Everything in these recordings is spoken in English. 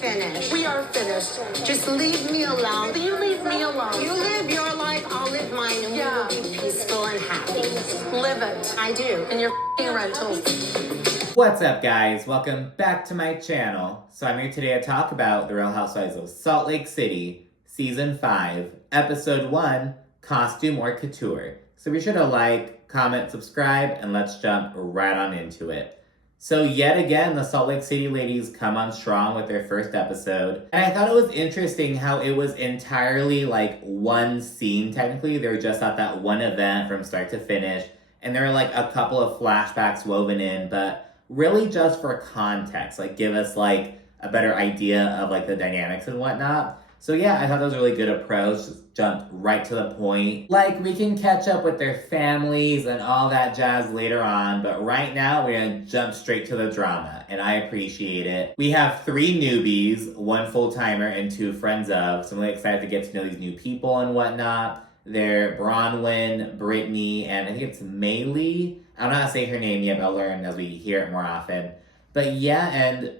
finished. We are finished. Just leave me alone. You leave me alone. You live your life, I'll live mine, and Yeah. we will be peaceful and happy. Live it. I do. In your rentals. What's up, guys? Welcome back to my channel. So I'm here today to talk about The Real Housewives of Salt Lake City, Season 5, Episode 1, Costume or Couture. So be sure to like, comment, subscribe, and let's jump right on into it. So yet again, the Salt Lake City ladies come on strong with their first episode. And I thought it was interesting how it was entirely like one scene, technically. They were just at that one event from start to finish. And there were like a couple of flashbacks woven in, but really just for context, like give us like a better idea of like the dynamics and whatnot. So yeah, I thought that was a really good approach. Just jumped right to the point. Like, we can catch up with their families and all that jazz later on, but right now we're gonna jump straight to the drama, and I appreciate it. We have 3 newbies, 1 full-timer, and 2 friends of, so I'm really excited to get to know these new people and whatnot. They're Bronwyn, Brittany, and I think it's Maylee. I don't know how to say her name yet, but I'll learn as we hear it more often. But yeah, and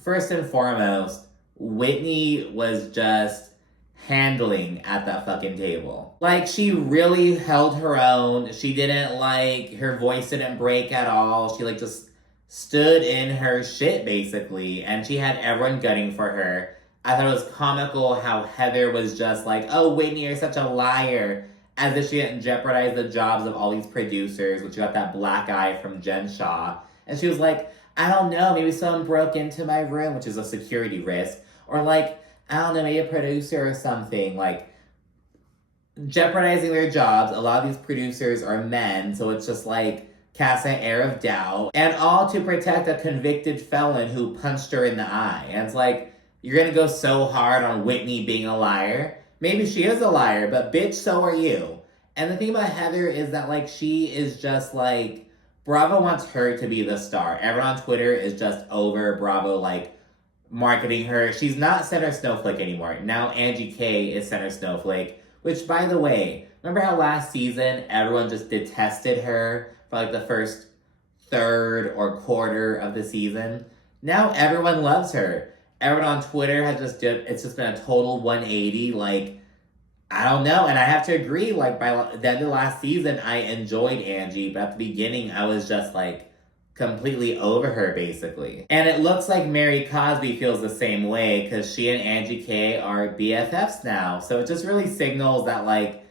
first and foremost, Whitney was just handling at that fucking table. Like, she really held her own. She didn't like, her voice didn't break at all. She like just stood in her shit basically, and she had everyone gunning for her. I thought it was comical how Heather was just like, oh, Whitney, you're such a liar, as if she didn't jeopardize the jobs of all these producers, which got that black eye from Jen Shaw. And she was like, I don't know, maybe someone broke into my room, which is a security risk. Or like, I don't know, maybe a producer or something. Like, jeopardizing their jobs. A lot of these producers are men, so it's just like casting an air of doubt. And all to protect a convicted felon who punched her in the eye. And it's like, you're gonna go so hard on Whitney being a liar. Maybe she is a liar, but bitch, so are you. And the thing about Heather is that like, she is just like, Bravo wants her to be the star. Everyone on Twitter is just over Bravo, like, marketing her. She's not Center Snowflake anymore. Now Angie K is Center Snowflake, which, by the way, remember how last season everyone just detested her for like the first third or quarter of the season? Now everyone loves her. Everyone on Twitter has it's just been a total 180. Like, I don't know. And I have to agree, like, by the end of last season, I enjoyed Angie, but at the beginning, I was just, like, completely over her, basically. And it looks like Mary Cosby feels the same way, because she and Angie K are BFFs now. So it just really signals that, like,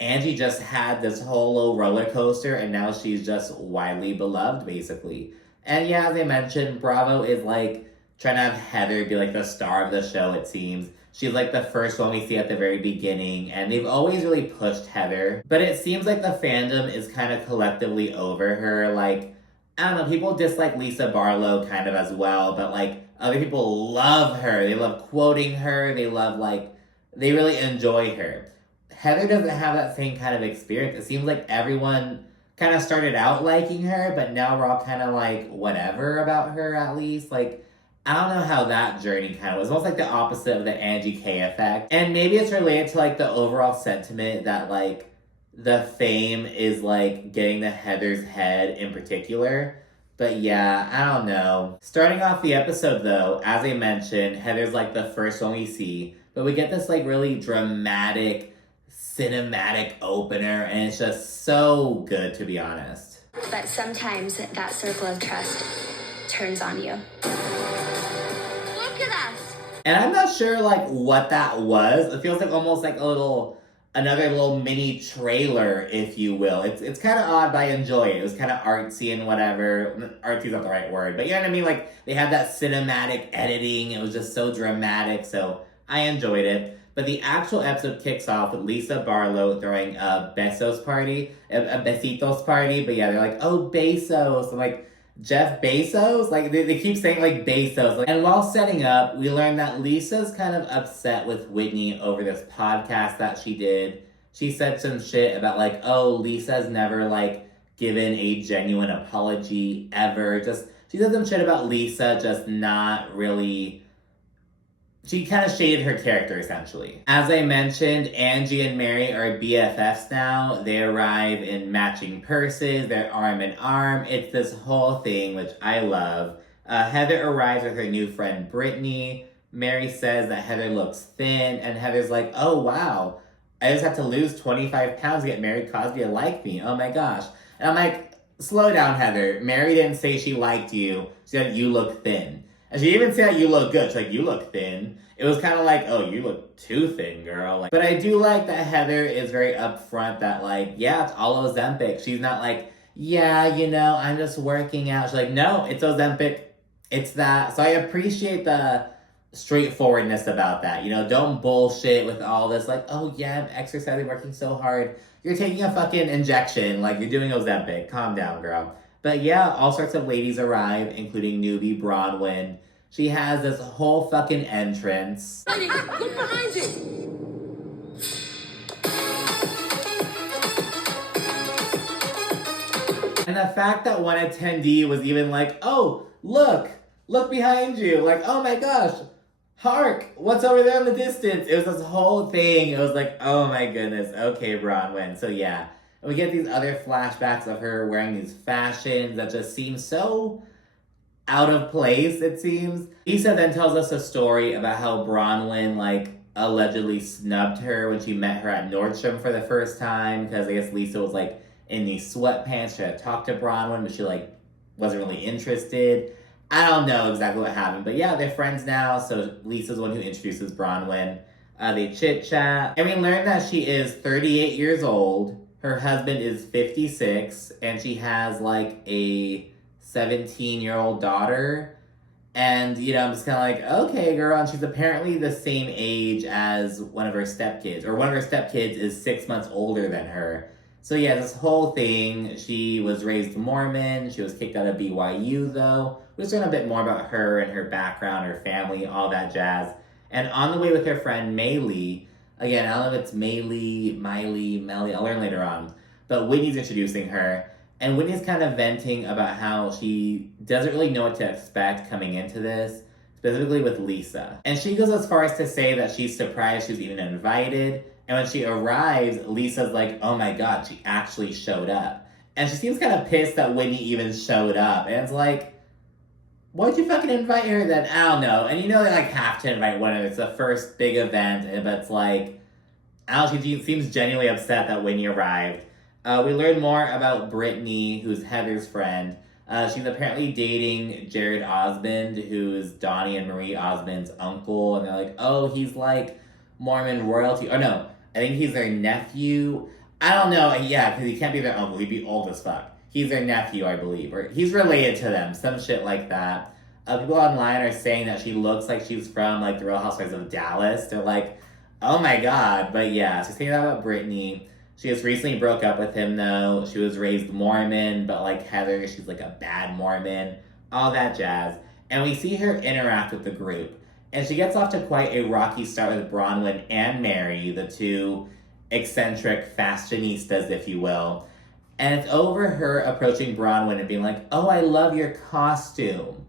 Angie just had this whole little roller coaster, and now she's just widely beloved, basically. And yeah, as I mentioned, Bravo is, like, trying to have Heather be, like, the star of the show, it seems. She's like the first one we see at the very beginning, and they've always really pushed Heather. But it seems like the fandom is kind of collectively over her. Like, I don't know, people dislike Lisa Barlow kind of as well, but like, other people love her. They love quoting her. They love, like, they really enjoy her. Heather doesn't have that same kind of experience. It seems like everyone kind of started out liking her, but now we're all kind of like, whatever about her, at least. Like, I don't know how that journey kind of was. Almost like the opposite of the Angie K effect. And maybe it's related to like the overall sentiment that like the fame is like getting to Heather's head in particular. But yeah, I don't know. Starting off the episode though, as I mentioned, Heather's like the first one we see. But we get this like really dramatic, cinematic opener, and it's just so good, to be honest. But sometimes that circle of trust turns on you. And I'm not sure, like, what that was. It feels like almost like another little mini trailer, if you will. It's kind of odd, but I enjoy it. It was kind of artsy and whatever. Artsy's not the right word, but you know what I mean? Like, they had that cinematic editing. It was just so dramatic, so I enjoyed it. But the actual episode kicks off with Lisa Barlow throwing a besitos party. But yeah, they're like, oh, Bezos. I'm like, Jeff Bezos? Like, they keep saying, like, Bezos. And while setting up, we learn that Lisa's kind of upset with Whitney over this podcast that she did. She said some shit about, like, oh, Lisa's never, like, given a genuine apology ever. She said some shit about Lisa just not really... She kind of shaded her character, essentially. As I mentioned, Angie and Mary are BFFs now. They arrive in matching purses. They're arm in arm. It's this whole thing, which I love. Heather arrives with her new friend Brittany. Mary says that Heather looks thin, and Heather's like, oh wow, I just have to lose 25 pounds to get Mary Cosby to like me. Oh my gosh. And I'm like, slow down, Heather. Mary didn't say she liked you. She said you look thin. And she didn't even say that you look good. She's like, you look thin. It was kind of like, oh, you look too thin, girl. Like, but I do like that Heather is very upfront that, like, yeah, it's all Ozempic. She's not like, yeah, you know, I'm just working out. She's like, no, it's Ozempic. It's that. So I appreciate the straightforwardness about that. You know, don't bullshit with all this, like, oh, yeah, I'm exercising, working so hard. You're taking a fucking injection. Like, you're doing Ozempic. Calm down, girl. But yeah, all sorts of ladies arrive, including newbie Bronwyn. She has this whole fucking entrance. Lady, look behind you. And the fact that one attendee was even like, oh, look behind you. Like, oh my gosh, hark, what's over there in the distance? It was this whole thing. It was like, oh my goodness, okay, Bronwyn. So yeah, and we get these other flashbacks of her wearing these fashions that just seem so out of place, it seems. Lisa then tells us a story about how Bronwyn, like, allegedly snubbed her when she met her at Nordstrom for the first time, because I guess Lisa was, like, in these sweatpants. She had talked to Bronwyn, but she, like, wasn't really interested. I don't know exactly what happened, but yeah, they're friends now, so Lisa's the one who introduces Bronwyn. They chit-chat, and we learn that she is 38 years old, her husband is 56, and she has, like, a 17-year-old daughter. And, you know, I'm just kind of like, okay, girl. And she's apparently the same age as one of her stepkids. Or one of her stepkids is 6 months older than her. So, yeah, this whole thing, she was raised Mormon. She was kicked out of BYU, though. We're just learning a bit more about her and her background, her family, all that jazz. And on the way with her friend, Maylee. Again, I don't know if it's Maylee, Melly. I'll learn later on. But Whitney's introducing her. And Whitney's kind of venting about how she doesn't really know what to expect coming into this, specifically with Lisa. And she goes as far as to say that she's surprised she was even invited. And when she arrives, Lisa's like, oh my god, she actually showed up. And she seems kind of pissed that Whitney even showed up. And it's like, why'd you fucking invite her then? I don't know. And you know they like have to invite one of them. It's the first big event. But it's like, I don't know, she seems genuinely upset that Whitney arrived. We learn more about Brittany, who's Heather's friend. She's apparently dating Jared Osmond, who's Donnie and Marie Osmond's uncle. And they're like, oh, he's like Mormon royalty. Oh, no, I think he's their nephew. I don't know. Yeah, because he can't be their uncle. He'd be old as fuck. He's their nephew, I believe. Or he's related to them. Some shit like that. People online are saying that she looks like she's from, like, the Real Housewives of Dallas. They're like, oh my god. But yeah, she's saying that about Brittany. She just recently broke up with him, though. She was raised Mormon, but like Heather, she's like a bad Mormon. All that jazz. And we see her interact with the group. And she gets off to quite a rocky start with Bronwyn and Mary, the two eccentric fashionistas, if you will. And it's over her approaching Bronwyn and being like, oh, I love your costume.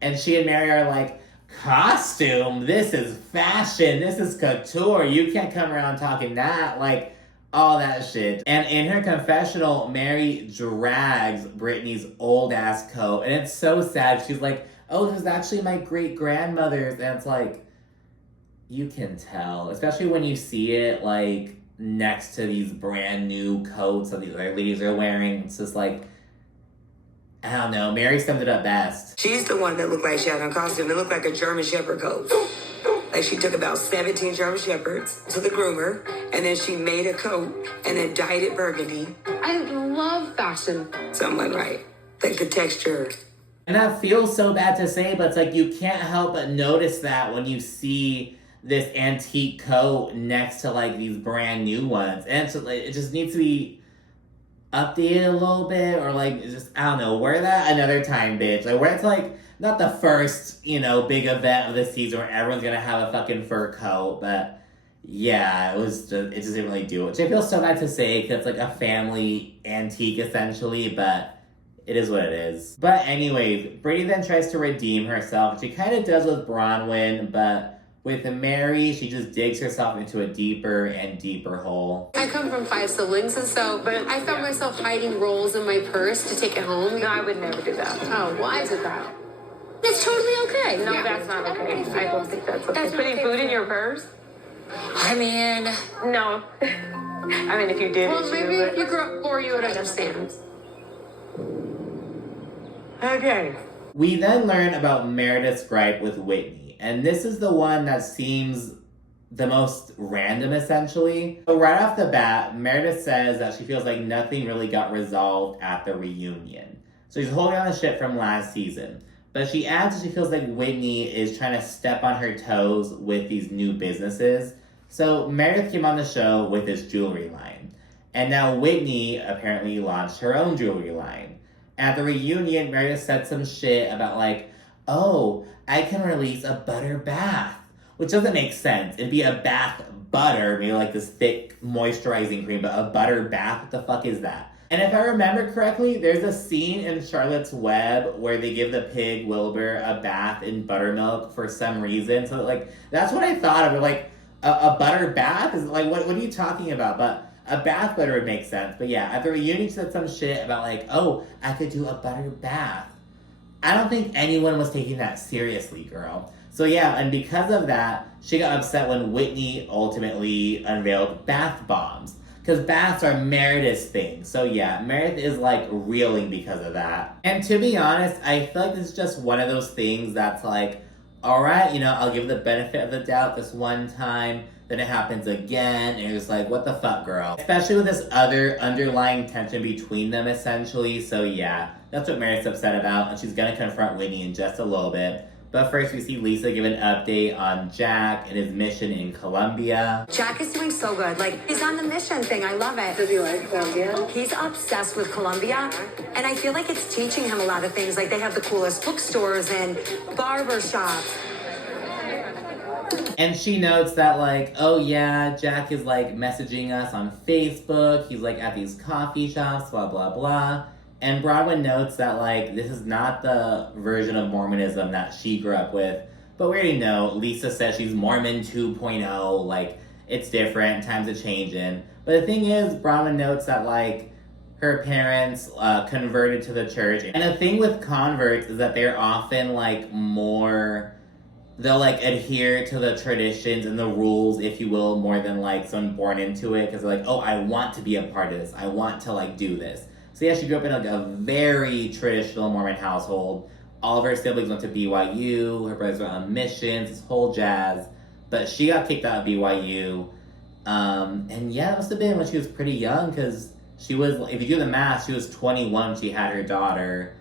And she and Mary are like, costume? This is fashion. This is couture. You can't come around talking that. Like, all that shit. And in her confessional, Mary drags Brittany's old-ass coat. And it's so sad. She's like, oh, this is actually my great-grandmother's. And it's like, you can tell. Especially when you see it, like, next to these brand-new coats that these other ladies are wearing. It's just like, I don't know. Mary summed it up best. She's the one that looked like she had a costume. It looked like a German Shepherd coat. Like she took about 17 German Shepherds to the groomer, and then she made a coat and then dyed it burgundy. I love fashion. So I'm like, right, like the texture. And that feels so bad to say, but it's like you can't help but notice that when you see this antique coat next to like these brand new ones. And it's like, it just needs to be updated a little bit, or like, just, I don't know, wear that another time, bitch. Like, wear it to like, not the first, you know, big event of the season where everyone's gonna have a fucking fur coat, but yeah, it just didn't really do it. Which I feel so bad to say, because it's like a family antique essentially, but it is what it is. But anyways, Brady then tries to redeem herself. She kind of does with Bronwyn, but with Mary, she just digs herself into a deeper and deeper hole. I come from 5 siblings, and so, but I found myself hiding rolls in my purse to take it home. No, I would never do that. Oh, well, I did that. It's totally okay. No, that's not okay. I don't think that's okay. That's not Putting okay food in for your me. purse? I mean, No. I mean, if you did, Well, it's maybe you, if you grew up poor, you would but- understand. Okay. We then learn about Meredith's gripe with Whitney, and this is the one that seems the most random, essentially. So right off the bat, Meredith says that she feels like nothing really got resolved at the reunion. So she's holding on to shit from last season. But she adds that she feels like Whitney is trying to step on her toes with these new businesses. So Meredith came on the show with this jewelry line. And now Whitney apparently launched her own jewelry line. At the reunion, Meredith said some shit about like, oh, I can release a butter bath. Which doesn't make sense. It'd be a bath butter, maybe like this thick moisturizing cream, but a butter bath, what the fuck is that? And if I remember correctly, there's a scene in Charlotte's Web where they give the pig Wilbur a bath in buttermilk for some reason. So like, that's what I thought of. Like, a butter bath? Is like, what are you talking about? But a bath butter would make sense. But yeah, at the reunion, she said some shit about like, oh, I could do a butter bath. I don't think anyone was taking that seriously, girl. So yeah, and because of that, she got upset when Whitney ultimately unveiled bath bombs. Because baths are Meredith's thing. So yeah, Meredith is like reeling because of that. And to be honest, I feel like this is just one of those things that's like, alright, you know, I'll give the benefit of the doubt this one time, then it happens again, and you're just like, what the fuck, girl? Especially with this other underlying tension between them, essentially. So yeah, that's what Meredith's upset about, and she's gonna confront Whitney in just a little bit. But first, we see Lisa give an update on Jack and his mission in Colombia. Jack is doing so good. Like, he's on the mission thing. I love it. Does he like Colombia? He's obsessed with Colombia, and I feel like it's teaching him a lot of things. Like, they have the coolest bookstores and barber shops. And she notes that, like, oh yeah, Jack is, like, messaging us on Facebook. He's, like, at these coffee shops, blah, blah, blah. And Bronwyn notes that, like, this is not the version of Mormonism that she grew up with. But we already know, Lisa says she's Mormon 2.0, like, it's different, times are changing. But the thing is, Bronwyn notes that, like, her parents converted to the church. And the thing with converts is that they're often, like, more... They'll, like, adhere to the traditions and the rules, if you will, more than, like, someone born into it. Because they're like, oh, I want to be a part of this. I want to, like, do this. So yeah, she grew up in like a very traditional Mormon household. All of her siblings went to BYU. Her brothers went on missions, this whole jazz. But she got kicked out of BYU. And yeah, it must have been when she was pretty young, because she was, if you do the math, she was 21 when she had her daughter.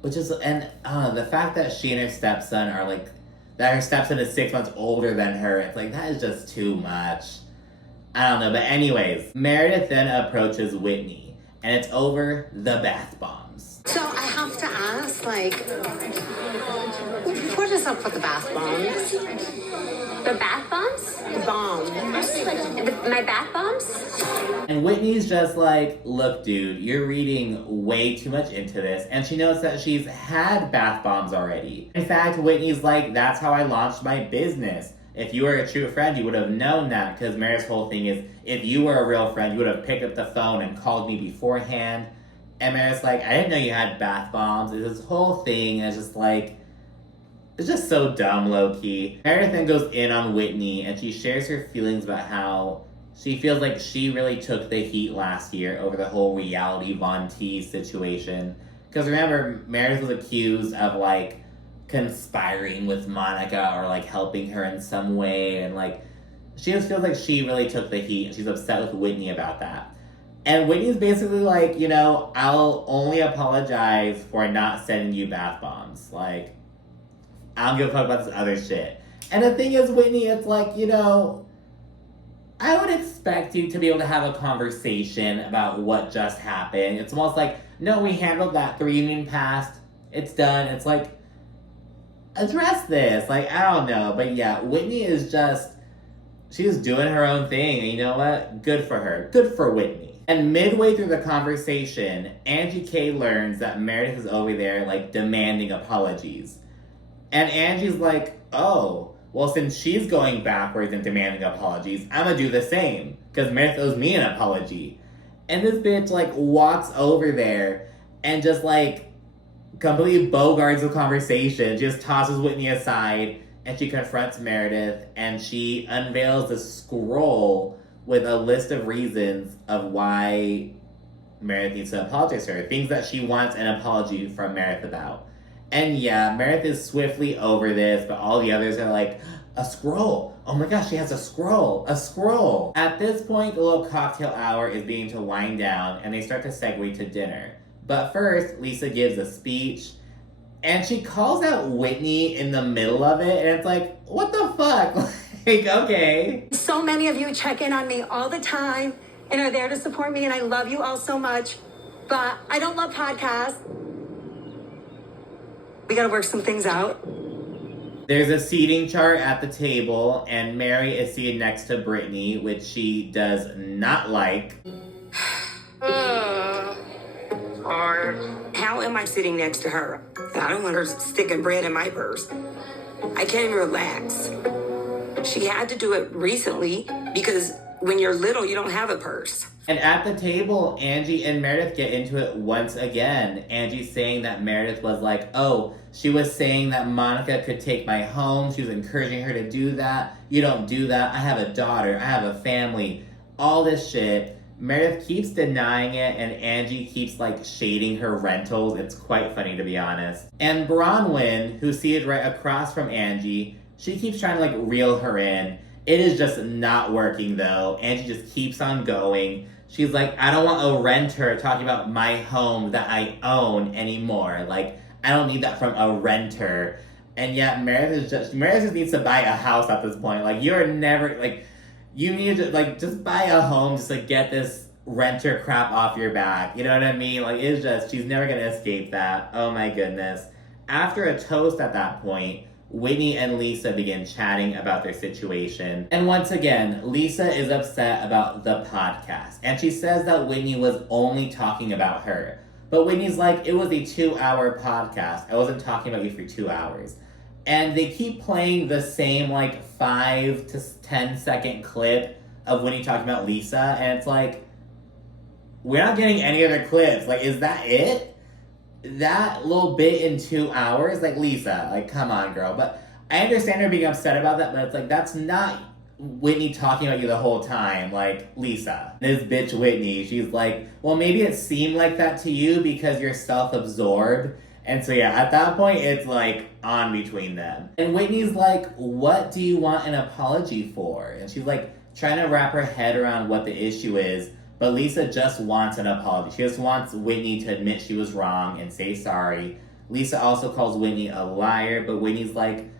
Which is, and the fact that she and her stepson are like, that her stepson is 6 months older than her, it's like, that is just too much. I don't know, but anyways, Meredith then approaches Whitney. And it's over the bath bombs. So I have to ask, like, what is up with the bath bombs? The bath bombs? Bombs. My bath bombs? And Whitney's just like, look, dude, you're reading way too much into this. And she knows that she's had bath bombs already. In fact, Whitney's like, that's how I launched my business. If you were a true friend, you would have known that, because Meredith's whole thing is, if you were a real friend, you would have picked up the phone and called me beforehand. And Meredith's like, I didn't know you had bath bombs. It's this whole thing, and it's just like, it's just so dumb, low-key. Meredith then goes in on Whitney, and she shares her feelings about how she feels like she really took the heat last year over the whole reality Von Teese situation. Because remember, Meredith was accused of, like, conspiring with Monica or like helping her in some way, and like she just feels like she really took the heat, and she's upset with Whitney about that. And Whitney's basically like, you know, I'll only apologize for not sending you bath bombs. Like, I don't give a fuck about this other shit. And the thing is, Whitney, it's like, you know, I would expect you to be able to have a conversation about what just happened. It's almost like, no, we handled that. The reunion passed. It's done. It's like, address this. Like, I don't know. But yeah, Whitney is just, she's doing her own thing. And you know what? Good for her. Good for Whitney. And midway through the conversation, Angie K learns that Meredith is over there, like, demanding apologies. And Angie's like, oh, well, since she's going backwards and demanding apologies, I'm gonna do the same. Because Meredith owes me an apology. And this bitch, like, walks over there and just, like, completely bogarts the conversation, just tosses Whitney aside, and she confronts Meredith, and she unveils a scroll with a list of reasons of why Meredith needs to apologize to her. Things that she wants an apology from Meredith about. And yeah, Meredith is swiftly over this, but all the others are like, a scroll. Oh my gosh, she has a scroll. A scroll. At this point, the little cocktail hour is beginning to wind down, and they start to segue to dinner. But first, Lisa gives a speech, and she calls out Whitney in the middle of it, and it's like, what the fuck? Like, okay. So many of you check in on me all the time and are there to support me, and I love you all so much. But I don't love podcasts. We gotta work some things out. There's a seating chart at the table, and Mary is seated next to Brittany, which she does not like. How am I sitting next to her? I don't want her sticking bread in my purse. I can't even relax. She had to do it recently because when you're little, you don't have a purse. And at the table, Angie and Meredith get into it once again. Angie's saying that Meredith was like, oh, she was saying that Monica could take my home. She was encouraging her to do that. You don't do that. I have a daughter. I have a family. All this shit. Meredith keeps denying it, and Angie keeps, like, shading her rentals. It's quite funny, to be honest. And Bronwyn, who's seated right across from Angie, she keeps trying to, like, reel her in. It is just not working, though. Angie just keeps on going. She's like, I don't want a renter talking about my home that I own anymore. Like, I don't need that from a renter. And yet, Meredith just needs to buy a house at this point. Like, you're never, like, you need to, like, just buy a home just to get this renter crap off your back. You know what I mean? Like, it's just, she's never gonna escape that. Oh my goodness. After a toast at that point, Whitney and Lisa begin chatting about their situation. And once again, Lisa is upset about the podcast. And she says that Whitney was only talking about her. But Whitney's like, it was a 2-hour podcast. I wasn't talking about you for 2 hours. And they keep playing the same, like, 5 to 10 second clip of Whitney talking about Lisa. And it's like, we're not getting any other clips. Like, is that it? That little bit in 2 hours? Like, Lisa, like, come on, girl. But I understand her being upset about that, but it's like, that's not Whitney talking about you the whole time. Like, Lisa. This bitch Whitney, she's like, well, maybe it seemed like that to you because you're self-absorbed. And so, yeah, at that point, it's, like, on between them. And Whitney's like, what do you want an apology for? And she's, like, trying to wrap her head around what the issue is. But Lisa just wants an apology. She just wants Whitney to admit she was wrong and say sorry. Lisa also calls Whitney a liar, but Whitney's like,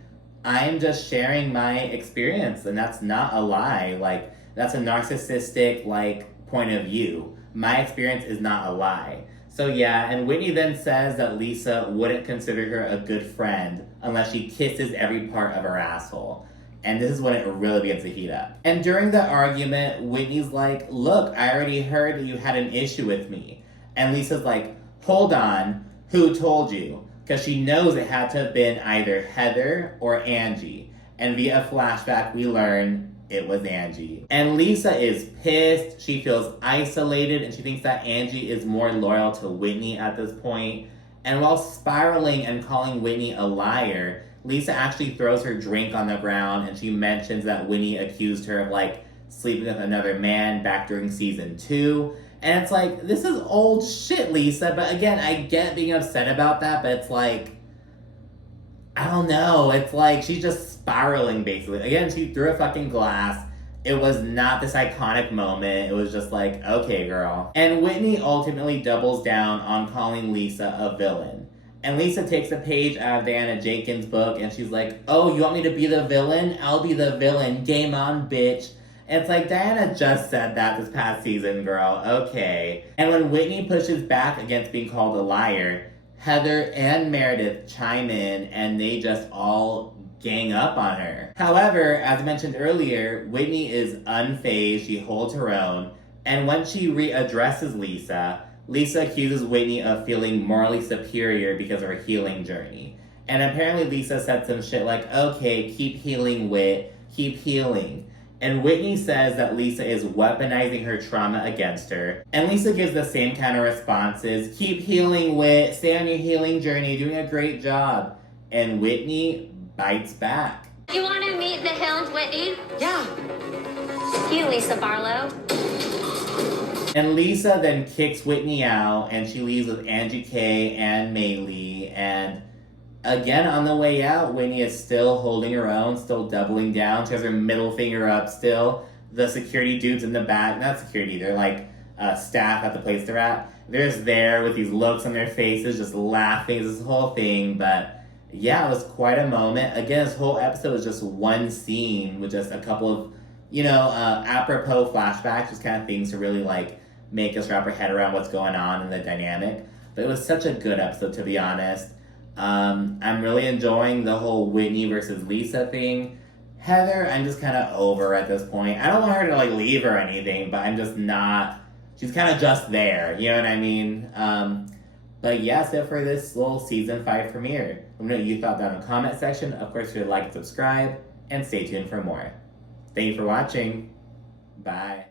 I'm just sharing my experience, and that's not a lie. Like, that's a narcissistic, like, point of view. My experience is not a lie. So yeah, and Whitney then says that Lisa wouldn't consider her a good friend unless she kisses every part of her asshole. And this is when it really begins to heat up. And during the argument, Whitney's like, look, I already heard that you had an issue with me. And Lisa's like, hold on, who told you? Because she knows it had to have been either Heather or Angie. And via flashback, we learn it was Angie. And Lisa is pissed. She feels isolated, and she thinks that Angie is more loyal to Whitney at this point. And while spiraling and calling Whitney a liar, Lisa actually throws her drink on the ground, and she mentions that Whitney accused her of, like, sleeping with another man back during season 2. And it's like, this is old shit, Lisa. But again, I get being upset about that, but it's like, I don't know. It's like she's just spiraling, basically. Again, she threw a fucking glass. It was not this iconic moment. It was just like, okay, girl. And Whitney ultimately doubles down on calling Lisa a villain. And Lisa takes a page out of Diana Jenkins' book, and she's like, oh, you want me to be the villain? I'll be the villain. Game on, bitch. And it's like, Diana just said that this past season, girl. Okay. And when Whitney pushes back against being called a liar, Heather and Meredith chime in, and they just all gang up on her. However, as I mentioned earlier, Whitney is unfazed. She holds her own. And when she readdresses Lisa, Lisa accuses Whitney of feeling morally superior because of her healing journey. And apparently Lisa said some shit like, okay, keep healing, Whit, keep healing. And Whitney says that Lisa is weaponizing her trauma against her. And Lisa gives the same kind of responses. Keep healing, Whit. Stay on your healing journey. You're doing a great job. And Whitney bites back. You want to meet the Hills, Whitney? Yeah. You, Lisa Barlow. And Lisa then kicks Whitney out, and she leaves with Angie K and Maylee. And again, on the way out, Whitney is still holding her own, still doubling down. She has her middle finger up still. The security dudes in the back, not security, they're like staff at the place they're at. They're just there with these looks on their faces, just laughing, this whole thing. But yeah, it was quite a moment. Again, this whole episode was just one scene with just a couple of, apropos flashbacks, just kind of things to really like make us wrap our head around what's going on in the dynamic. But it was such a good episode, to be honest. I'm really enjoying the whole Whitney versus Lisa thing. Heather, I'm just kind of over at this point. I don't want her to like leave or anything, but I'm just not. She's kind of just there, you know what I mean? But yeah, so for this little season 5 premiere. Let me know what you thought down in the comment section. Of course, if you like, subscribe, and stay tuned for more. Thank you for watching. Bye.